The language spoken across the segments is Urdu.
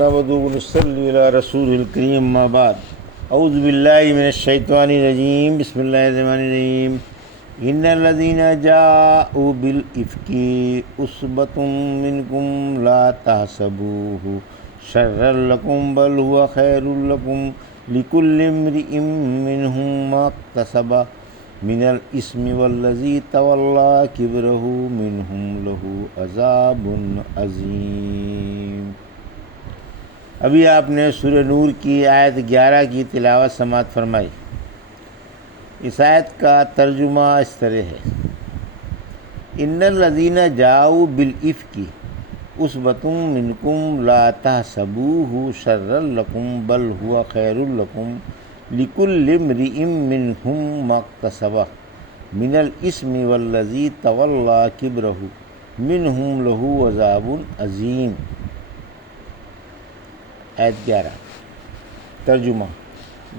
نحمدہ ونصلی علی رسول الکریم اما بعد اعوذ باللہ من الشیطان الرجیم بسم اللہ الرحمن الرحیم ان الذین جاءوا بالافک عصبۃ منکم لا تحسبوه شرا لکم بل هو خیر لکم لکل امرئ منهم ما اکتسب من الاثم والذی تولی کبرہ منهم له عذاب عظیم۔ ابھی آپ نے سورہ نور کی آیت 11 کی تلاوت سماعت فرمائی۔ اس آیت کا ترجمہ اس طرح ہے: ان الذین جاؤوا بالافک عصبۃ منکم لا تحسبوه شرا لکم بل هو خیر لکم لکل امرئ منهم ما اکتسب من الاثم والذی تولی کبرہ منهم له عذاب عظیم۔ آیت 11 ترجمہ: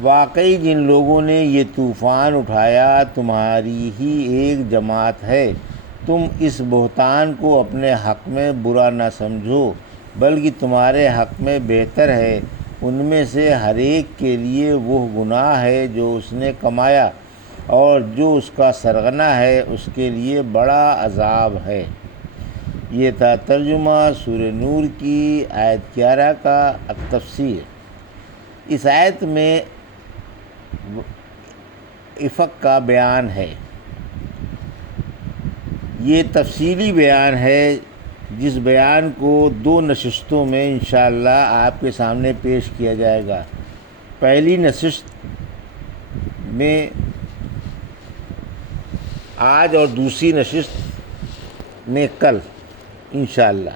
واقعی جن لوگوں نے یہ طوفان اٹھایا تمہاری ہی ایک جماعت ہے، تم اس بہتان کو اپنے حق میں برا نہ سمجھو بلکہ تمہارے حق میں بہتر ہے۔ ان میں سے ہر ایک کے لیے وہ گناہ ہے جو اس نے کمایا، اور جو اس کا سرغنہ ہے اس کے لیے بڑا عذاب ہے۔ یہ تھا ترجمہ سورہ نور کی آیت 11 کا۔ اب تفسیر۔ اس آیت میں افک کا بیان ہے۔ یہ تفصیلی بیان ہے جس بیان کو 2 نشستوں میں انشاءاللہ آپ کے سامنے پیش کیا جائے گا۔ پہلی نشست میں آج اور دوسری نشست میں کل انشاءاللہ۔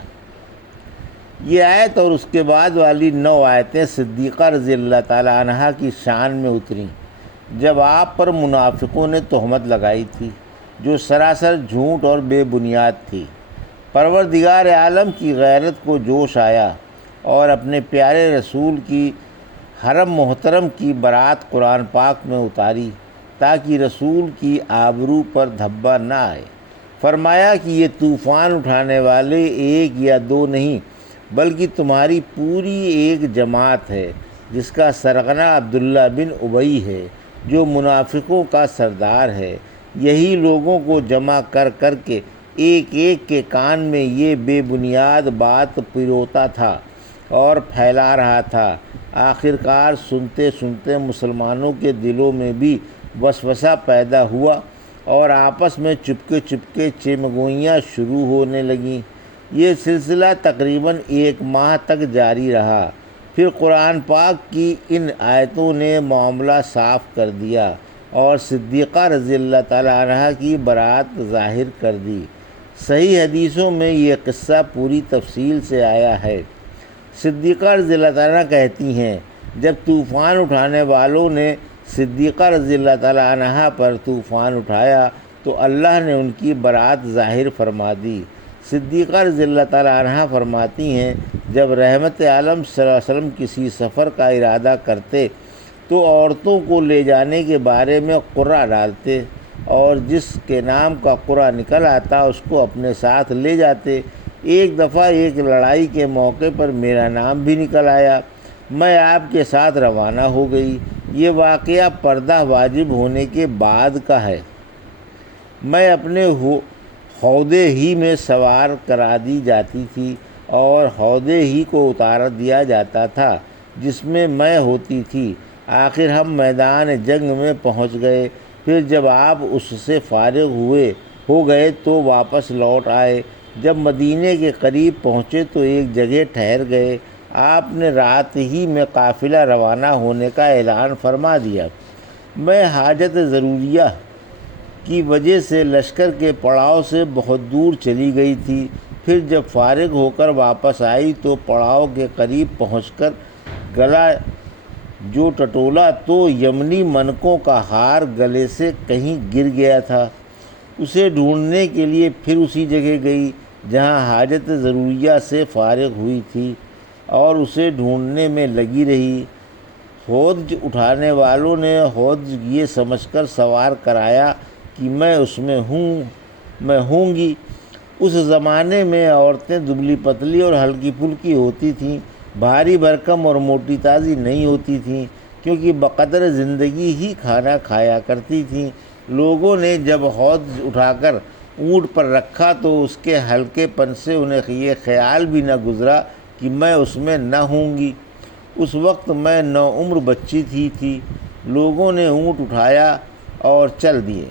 یہ آیت اور اس کے بعد والی 9 آیتیں صدیقہ رضی اللہ تعالی عنہا کی شان میں اتریں جب آپ پر منافقوں نے تہمت لگائی تھی جو سراسر جھوٹ اور بے بنیاد تھی۔ پروردگار عالم کی غیرت کو جوش آیا اور اپنے پیارے رسول کی حرم محترم کی برات قرآن پاک میں اتاری تاکہ رسول کی آبرو پر دھبا نہ آئے۔ فرمایا کہ یہ طوفان اٹھانے والے 1 یا 2 نہیں بلکہ تمہاری پوری ایک جماعت ہے جس کا سرغنہ عبداللہ بن ابی ہے جو منافقوں کا سردار ہے۔ یہی لوگوں کو جمع کر کے ایک ایک کے کان میں یہ بے بنیاد بات پروتا تھا اور پھیلا رہا تھا۔ آخرکار سنتے سنتے مسلمانوں کے دلوں میں بھی وسوسہ پیدا ہوا اور آپس میں چپکے چمگوئیاں شروع ہونے لگیں۔ یہ سلسلہ تقریباً 1 ماہ تک جاری رہا۔ پھر قرآن پاک کی ان آیتوں نے معاملہ صاف کر دیا اور صدیقہ رضی اللہ تعالی عنہ کی برات ظاہر کر دی۔ صحیح حدیثوں میں یہ قصہ پوری تفصیل سے آیا ہے۔ صدیقہ رضی اللہ تعالی عنہ کہتی ہیں، جب طوفان اٹھانے والوں نے صدیقہ رضی اللہ تعالی عنہ پر طوفان اٹھایا تو اللہ نے ان کی برات ظاہر فرما دی۔ صدیقہ رضی اللہ تعالی عنہ فرماتی ہیں، جب رحمت عالم صلی اللہ علیہ وسلم کسی سفر کا ارادہ کرتے تو عورتوں کو لے جانے کے بارے میں قرعہ ڈالتے اور جس کے نام کا قرعہ نکل آتا اس کو اپنے ساتھ لے جاتے۔ ایک دفعہ ایک لڑائی کے موقع پر میرا نام بھی نکل آیا، میں آپ کے ساتھ روانہ ہو گئی۔ یہ واقعہ پردہ واجب ہونے کے بعد کا ہے۔ میں اپنے حوضے ہی میں سوار کرا دی جاتی تھی اور حوضے ہی کو اتار دیا جاتا تھا جس میں میں ہوتی تھی۔ آخر ہم میدان جنگ میں پہنچ گئے۔ پھر جب آپ اس سے فارغ ہو گئے تو واپس لوٹ آئے۔ جب مدینے کے قریب پہنچے تو ایک جگہ ٹھہر گئے۔ آپ نے رات ہی میں قافلہ روانہ ہونے کا اعلان فرما دیا۔ میں حاجت ضروریہ کی وجہ سے لشکر کے پڑاؤ سے بہت دور چلی گئی تھی۔ پھر جب فارغ ہو کر واپس آئی تو پڑاؤ کے قریب پہنچ کر گلا جو ٹٹولا تو یمنی منکوں کا ہار گلے سے کہیں گر گیا تھا۔ اسے ڈھونڈنے کے لیے پھر اسی جگہ گئی جہاں حاجت ضروریہ سے فارغ ہوئی تھی اور اسے ڈھونڈنے میں لگی رہی۔ حوض اٹھانے والوں نے حوض یہ سمجھ کر سوار کرایا کہ میں اس میں ہوں گی۔ اس زمانے میں عورتیں دبلی پتلی اور ہلکی پھلکی ہوتی تھیں۔ بھاری بھرکم اور موٹی تازی نہیں ہوتی تھیں، کیونکہ بقدر زندگی ہی کھانا کھایا کرتی تھیں۔ لوگوں نے جب حوض اٹھا کر اونٹ پر رکھا تو اس کے ہلکے پن سے انہیں یہ خیال بھی نہ گزرا کہ میں اس میں نہ ہوں گی۔ اس وقت میں نوعمر بچی تھی۔ لوگوں نے اونٹ اٹھایا اور چل دیے۔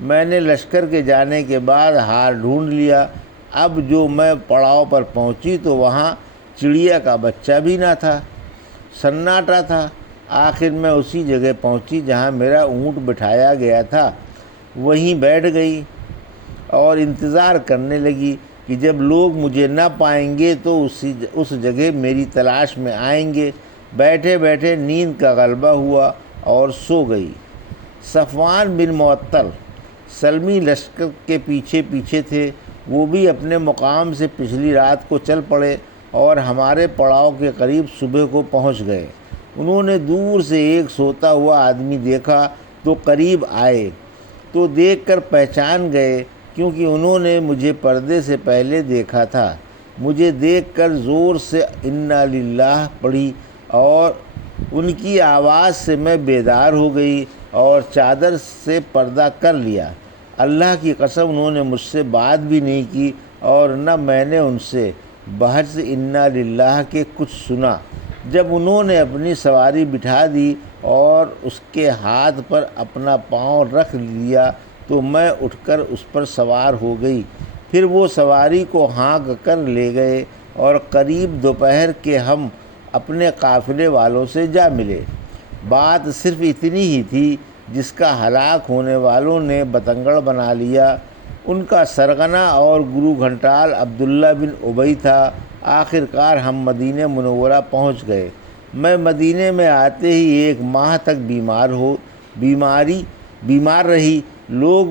میں نے لشکر کے جانے کے بعد ہار ڈھونڈ لیا۔ اب جو میں پڑاؤ پر پہنچی تو وہاں چڑیا کا بچہ بھی نہ تھا، سناٹا تھا۔ آخر میں اسی جگہ پہنچی جہاں میرا اونٹ بٹھایا گیا تھا، وہیں بیٹھ گئی اور انتظار کرنے لگی کہ جب لوگ مجھے نہ پائیں گے تو اس جگہ میری تلاش میں آئیں گے۔ بیٹھے بیٹھے نیند کا غلبہ ہوا اور سو گئی۔ صفوان بن معطل سلمی لشکر کے پیچھے پیچھے تھے۔ وہ بھی اپنے مقام سے پچھلی رات کو چل پڑے اور ہمارے پڑاؤ کے قریب صبح کو پہنچ گئے۔ انہوں نے دور سے ایک سوتا ہوا آدمی دیکھا تو قریب آئے تو دیکھ کر پہچان گئے، کیونکہ انہوں نے مجھے پردے سے پہلے دیکھا تھا۔ مجھے دیکھ کر زور سے انا للہ پڑھی اور ان کی آواز سے میں بیدار ہو گئی اور چادر سے پردہ کر لیا۔ اللہ کی قسم انہوں نے مجھ سے بات بھی نہیں کی اور نہ میں نے ان سے بحث انا للہ کے کچھ سنا۔ جب انہوں نے اپنی سواری بٹھا دی اور اس کے ہاتھ پر اپنا پاؤں رکھ لیا تو میں اٹھ کر اس پر سوار ہو گئی۔ پھر وہ سواری کو ہانک کر لے گئے اور قریب دوپہر کے ہم اپنے قافلے والوں سے جا ملے۔ بات صرف اتنی ہی تھی جس کا ہلاک ہونے والوں نے بتنگڑ بنا لیا۔ ان کا سرغنہ اور گرو گھنٹال عبداللہ بن ابی تھا۔ آخر کار ہم مدینہ منورہ پہنچ گئے۔ میں مدینے میں آتے ہی 1 ماہ تک بیمار رہی۔ لوگ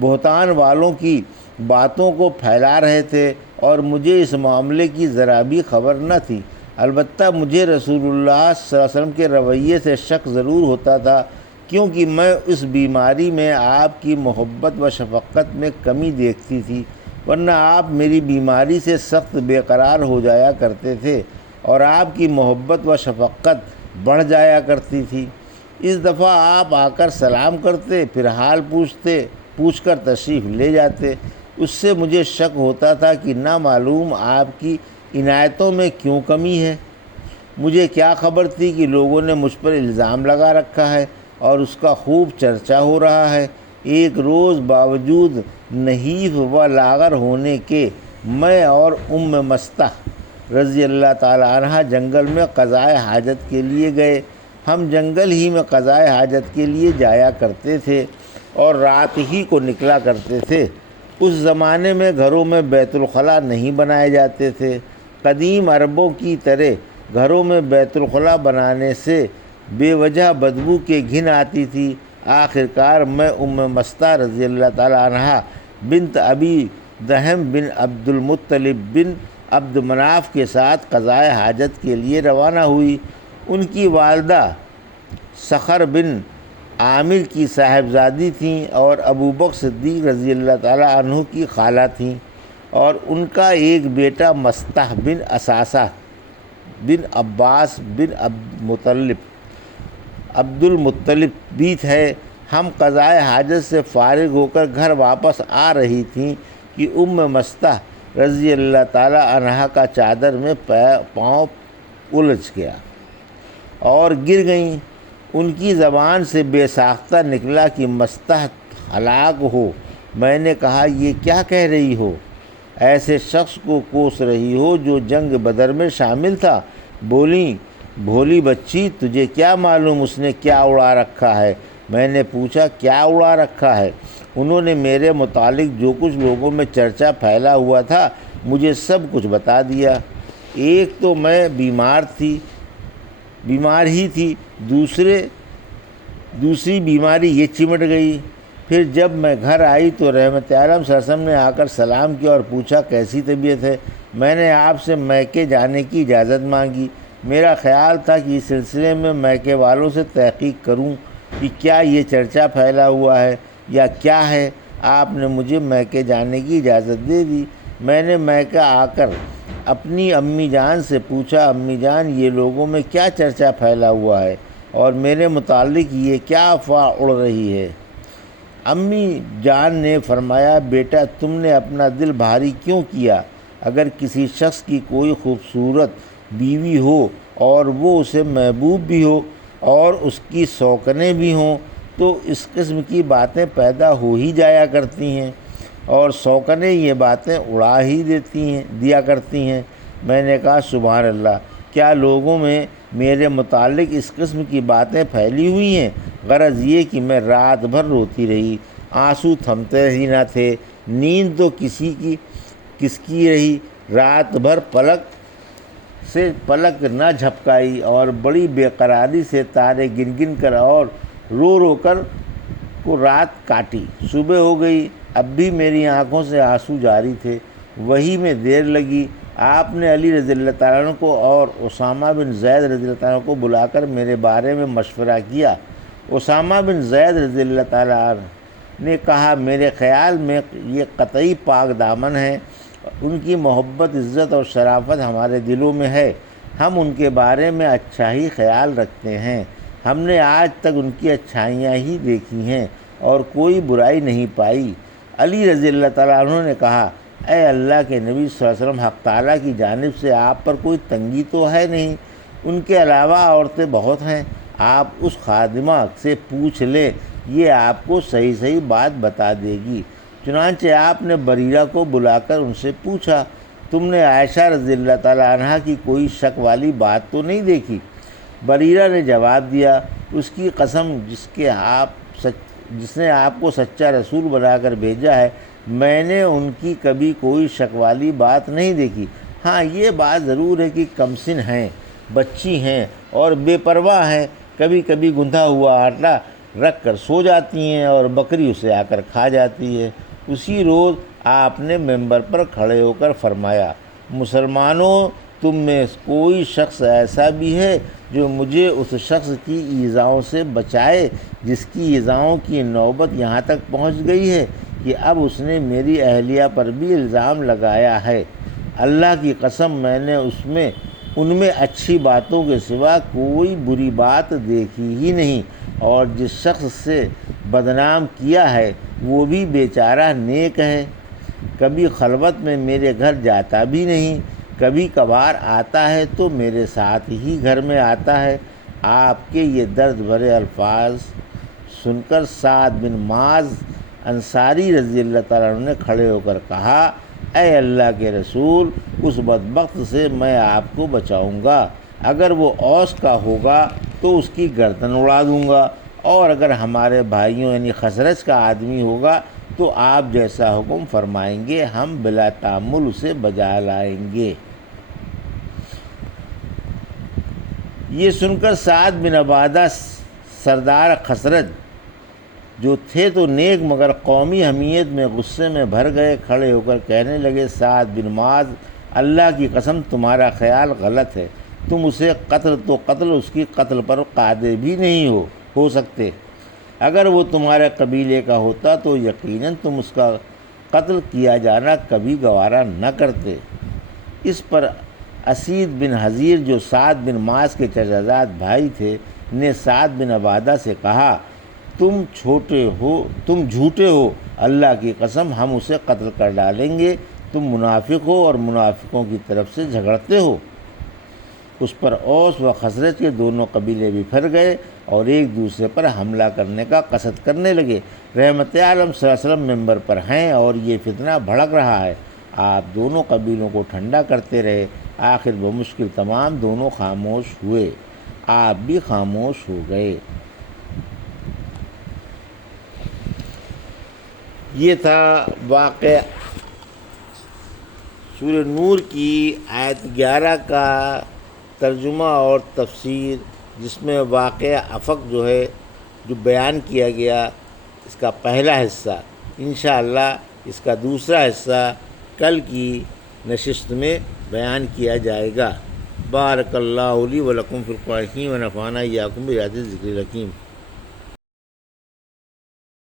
بہتان والوں کی باتوں کو پھیلا رہے تھے اور مجھے اس معاملے کی ذرا بھی خبر نہ تھی۔ البتہ مجھے رسول اللہ صلی اللہ علیہ وسلم کے رویے سے شک ضرور ہوتا تھا، کیونکہ میں اس بیماری میں آپ کی محبت و شفقت میں کمی دیکھتی تھی، ورنہ آپ میری بیماری سے سخت بے قرار ہو جایا کرتے تھے اور آپ کی محبت و شفقت بڑھ جایا کرتی تھی۔ اس دفعہ آپ آ کر سلام کرتے، پھر حال پوچھ کر تشریف لے جاتے۔ اس سے مجھے شک ہوتا تھا کہ نہ معلوم آپ کی عنایتوں میں کیوں کمی ہے۔ مجھے کیا خبر تھی کہ لوگوں نے مجھ پر الزام لگا رکھا ہے اور اس کا خوب چرچا ہو رہا ہے۔ ایک روز باوجود نحیف و لاغر ہونے کے میں اور مستہ رضی اللہ تعالی عنہ جنگل میں قضائے حاجت کے لیے گئے۔ ہم جنگل ہی میں قضائے حاجت کے لیے جایا کرتے تھے اور رات ہی کو نکلا کرتے تھے۔ اس زمانے میں گھروں میں بیت الخلاء نہیں بنائے جاتے تھے۔ قدیم عربوں کی طرح گھروں میں بیت الخلاء بنانے سے بے وجہ بدبو کے گھن آتی تھی۔ آخر کار میں مستہ رضی اللہ تعالی عنہ بنت ابی دہم بن عبد المطلب بن عبد مناف کے ساتھ قضائے حاجت کے لیے روانہ ہوئی۔ ان کی والدہ صخر بن عامر کی صاحبزادی تھیں اور ابو بکر صدیق رضی اللہ تعالی عنہ کی خالہ تھیں، اور ان کا ایک بیٹا مستہ بن اساسہ بن عباس بن عبد المطلب بھی ہے۔ ہم قضائے حاجت سے فارغ ہو کر گھر واپس آ رہی تھیں کہ مستہ رضی اللہ تعالی عنہ کا چادر میں پاؤں الجھ گیا اور گر گئیں۔ ان کی زبان سے بے ساختہ نکلا کہ مستہ ہلاک ہو۔ میں نے کہا یہ کیا کہہ رہی ہو؟ ایسے شخص کو کوس رہی ہو جو جنگ بدر میں شامل تھا۔ بولیں بھولی بچی، تجھے کیا معلوم اس نے کیا اڑا رکھا ہے؟ میں نے پوچھا کیا اڑا رکھا ہے؟ انہوں نے میرے متعلق جو کچھ لوگوں میں چرچا پھیلا ہوا تھا مجھے سب کچھ بتا دیا۔ ایک تو میں بیمار ہی تھی، دوسری بیماری یہ چمٹ گئی۔ پھر جب میں گھر آئی تو رحمت عالم صلی اللہ علیہ وسلم نے آ کر سلام کیا اور پوچھا کیسی طبیعت ہے۔ میں نے آپ سے میکے جانے کی اجازت مانگی۔ میرا خیال تھا کہ اس سلسلے میں میکے والوں سے تحقیق کروں کہ کیا یہ چرچا پھیلا ہوا ہے یا کیا ہے۔ آپ نے مجھے میکے جانے کی اجازت دے دی۔ میں نے میکہ آ کر اپنی امی جان سے پوچھا، امی جان یہ لوگوں میں کیا چرچا پھیلا ہوا ہے اور میرے متعلق یہ کیا افواہ اڑ رہی ہے؟ امی جان نے فرمایا، بیٹا تم نے اپنا دل بھاری کیوں کیا؟ اگر کسی شخص کی کوئی خوبصورت بیوی ہو اور وہ اسے محبوب بھی ہو اور اس کی سوکنیں بھی ہوں تو اس قسم کی باتیں پیدا ہو ہی جایا کرتی ہیں اور سوکنیں یہ باتیں اڑا ہی دیا کرتی ہیں۔ میں نے کہا سبحان اللہ، کیا لوگوں میں میرے متعلق اس قسم کی باتیں پھیلی ہوئی ہیں؟ غرض یہ کہ میں رات بھر روتی رہی، آنسو تھمتے ہی نہ تھے، نیند تو کس کی رہی، رات بھر پلک سے پلک نہ جھپکائی اور بڑی بے قراری سے تارے گن گن کر اور رو رو کر کو رات کاٹی۔ صبح ہو گئی، اب بھی میری آنکھوں سے آنسو جاری تھے۔ وہی میں دیر لگی، آپ نے علی رضی اللہ تعالیٰ عنہ کو اور اسامہ بن زید رضی اللہ تعالیٰ عنہ کو بلا کر میرے بارے میں مشورہ کیا۔ اسامہ بن زید رضی اللہ تعالیٰ عنہ نے کہا، میرے خیال میں یہ قطعی پاک دامن ہیں، ان کی محبت، عزت اور شرافت ہمارے دلوں میں ہے، ہم ان کے بارے میں اچھا ہی خیال رکھتے ہیں، ہم نے آج تک ان کی اچھائیاں ہی دیکھی ہیں اور کوئی برائی نہیں پائی۔ علی رضی اللہ تعالیٰ عنہ نے کہا، اے اللہ کے نبی صلی اللہ علیہ وسلم، حق تعالیٰ کی جانب سے آپ پر کوئی تنگی تو ہے نہیں، ان کے علاوہ عورتیں بہت ہیں، آپ اس خادمہ سے پوچھ لیں، یہ آپ کو صحیح بات بتا دے گی۔ چنانچہ آپ نے بریرہ کو بلا کر ان سے پوچھا، تم نے عائشہ رضی اللہ تعالیٰ عنہا کی کوئی شک والی بات تو نہیں دیکھی؟ بریرہ نے جواب دیا، اس کی قسم جس نے آپ کو سچا رسول بنا کر بھیجا ہے، میں نے ان کی کبھی کوئی شک والی بات نہیں دیکھی۔ ہاں یہ بات ضرور ہے کہ کمسن ہیں، بچی ہیں اور بے پرواہ ہیں، کبھی کبھی گندھا ہوا آٹا رکھ کر سو جاتی ہیں اور بکری اسے آ کر کھا جاتی ہے۔ اسی روز آپ نے ممبر پر کھڑے ہو کر فرمایا، مسلمانوں، تم میں کوئی شخص ایسا بھی ہے جو مجھے اس شخص کی ایذاؤں سے بچائے جس کی ایذاؤں کی نوبت یہاں تک پہنچ گئی ہے کہ اب اس نے میری اہلیہ پر بھی الزام لگایا ہے۔ اللہ کی قسم میں نے ان میں اچھی باتوں کے سوا کوئی بری بات دیکھی ہی نہیں، اور جس شخص سے بدنام کیا ہے وہ بھی بیچارہ نیک ہے، کبھی خلوت میں میرے گھر جاتا بھی نہیں، کبھی کبھار آتا ہے تو میرے ساتھ ہی گھر میں آتا ہے۔ آپ کے یہ درد بھرے الفاظ سن کر سعد بن معاذ انصاری رضی اللہ تعالیٰ عنہ نے کھڑے ہو کر کہا، اے اللہ کے رسول، اس بدبخت سے میں آپ کو بچاؤں گا، اگر وہ اوس کا ہوگا تو اس کی گردن اڑا دوں گا، اور اگر ہمارے بھائیوں یعنی خزرج کا آدمی ہوگا تو آپ جیسا حکم فرمائیں گے ہم بلا تأمل اسے بجا لائیں گے۔ یہ سن کر سعد بن عبادہ سردار خزرج جو تھے تو نیک مگر قومی حمیت میں غصے میں بھر گئے، کھڑے ہو کر کہنے لگے، سعد بن معاذ، اللہ کی قسم تمہارا خیال غلط ہے، تم اسے قتل اس کی قتل پر قادر بھی نہیں ہو سکتے، اگر وہ تمہارے قبیلے کا ہوتا تو یقیناً تم اس کا قتل کیا جانا کبھی گوارا نہ کرتے۔ اس پر اسید بن حضیر جو سعد بن معاذ کے چچا زاد بھائی تھے نے سعد بن عبادہ سے کہا، تم جھوٹے ہو، اللہ کی قسم ہم اسے قتل کر ڈالیں گے، تم منافق ہو اور منافقوں کی طرف سے جھگڑتے ہو۔ اس پر اوس و خزرج کے دونوں قبیلے بھی پھر گئے اور ایک دوسرے پر حملہ کرنے کا قصد کرنے لگے۔ رحمت عالم صلی اللہ علیہ وسلم ممبر پر ہیں اور یہ فتنہ بھڑک رہا ہے، آپ دونوں قبیلوں کو ٹھنڈا کرتے رہے، آخر بمشکل تمام دونوں خاموش ہوئے، آپ بھی خاموش ہو گئے۔ یہ تھا واقعہ سورہ نور کی آیت 11 کا ترجمہ اور تفسیر، جس میں واقعہ افق جو بیان کیا گیا، اس کا پہلا حصہ۔ انشاءاللہ اس کا دوسرا حصہ کل کی نشست میں بیان کیا جائے گا۔ بارک اللہ لی و لکم فی القرآن الحکیم و نفعنا ایاکم بآیات الذکر الحکیم۔